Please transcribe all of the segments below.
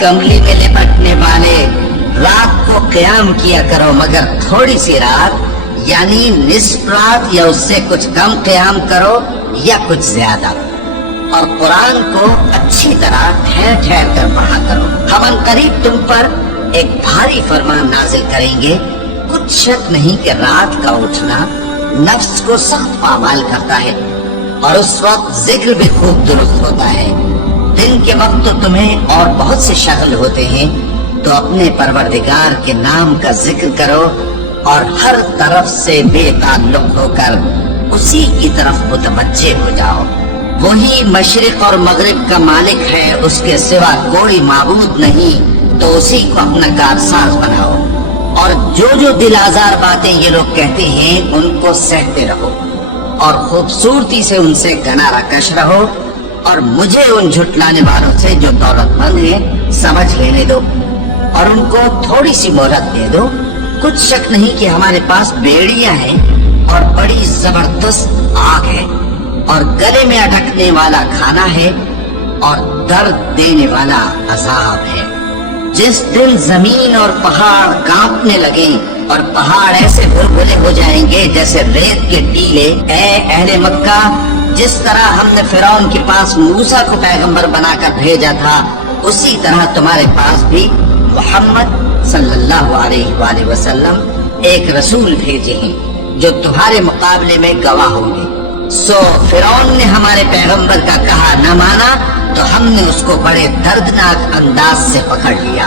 कमली में लिपटने वाले, रात को क़याम किया करो मगर थोड़ी सी रात, यानी निस्फ रात या उससे कुछ कम क़याम करो या कुछ ज्यादा। और कुरान को अच्छी तरह ठहर ठहर कर पढ़ा करो। हम अनकरीब तुम पर एक भारी फरमान नाजिल करेंगे। कुछ शक नहीं कि रात का उठना नफ्स को सख्त पामाल करता है और उस वक्त जिक्र भी खूब दुरुस्त होता है। दिन के वक्त तो तुम्हें और बहुत से शगल होते हैं, तो अपने परवरदिगार के नाम का जिक्र करो और हर तरफ से बेताल्लुक होकर उसी की तरफ मुतवज्जे हो जाओ। वही मशरिक और मगरिब का मालिक है, उसके सिवा कोई माबूद नहीं, तो उसी को अपना कारसाज बनाओ। और जो जो दिल आजार बातें ये लोग कहते हैं उनको सहते रहो और खूबसूरती से उनसे गनारा कश रहो, और मुझे उन झुटलाने वालों से जो दौलतमंद है समझ लेने दो और उनको थोड़ी सी मोहलत दे दो। कुछ शक नहीं कि हमारे पास बेड़ियां हैं और बड़ी जबरदस्त आग है और गले में अटकने वाला खाना है और दर्द देने वाला अजाब है। जिस दिन जमीन और पहाड़ कांपने लगे और पहाड़ ऐसे बुलबुले हो जाएंगे जैसे रेत के टीले, ऐ अहले मक्का, जिस तरह हमने फिरौन के पास मूसा को पैगंबर बनाकर भेजा था, उसी तरह तुम्हारे पास भी मोहम्मद सल्लल्लाहु अलैहि वसल्लम एक रसूल भेजे हैं जो तुम्हारे मुकाबले में गवाह होंगे। सो फिरौन ने हमारे पैगंबर का कहा न माना तो हमने उसको बड़े दर्दनाक अंदाज से पकड़ लिया।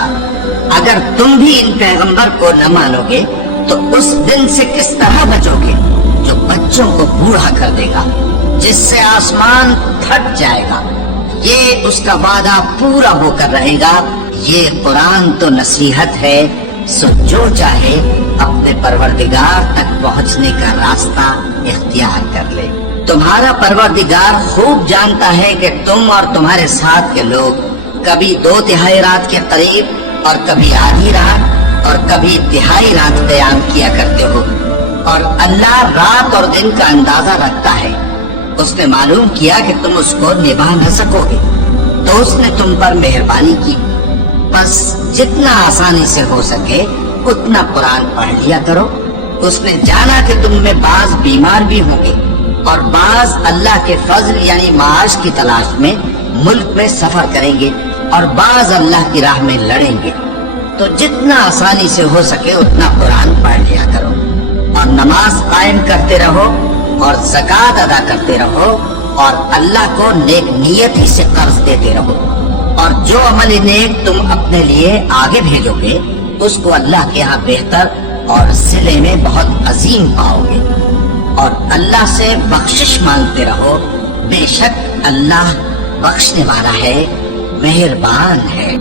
अगर तुम भी इन पैगंबर को न मानोगे तो उस दिन से किस तरह बचोगे जो बच्चों को बूढ़ा कर देगा, जिससे आसमान फट जाएगा। ये उसका वादा पूरा होकर रहेगा। ये कुरान तो नसीहत है, सो जो चाहे अपने परवरदिगार तक पहुंचने का रास्ता इख्तियार कर ले। तुम्हारा परवरदिगार खूब जानता है कि तुम और तुम्हारे साथ के लोग कभी 2/3 रात के करीब और कभी आधी रात और कभी तिहाई रात क़याम किया करते हो, और अल्लाह रात और दिन का अंदाजा रखता है। उसने मालूम किया कि तुम उसको निभा न सकोगे तो उसने तुम पर मेहरबानी की। बस जितना आसानी से हो सके उतना कुरान पढ़ लिया करो। उसने जाना कि तुम में बाज बीमार भी होंगे और बाज अल्लाह के फजल यानी माश की तलाश में मुल्क में सफर करेंगे और बाज अल्लाह की राह में लड़ेंगे। तो जितना आसानी से हो सके उतना कुरान पढ़ लिया करो और नमाज कायम करते रहो और ज़कात अदा करते रहो और अल्लाह को नेक नियत ही से कर्ज देते रहो। और जो अमल नेक तुम अपने लिए आगे भेजोगे उसको अल्लाह के यहाँ बेहतर और सिले में बहुत अजीम पाओगे। और अल्लाह से बख्शिश मांगते रहो, बेशक अल्लाह बख्शने वाला है, मेहरबान है।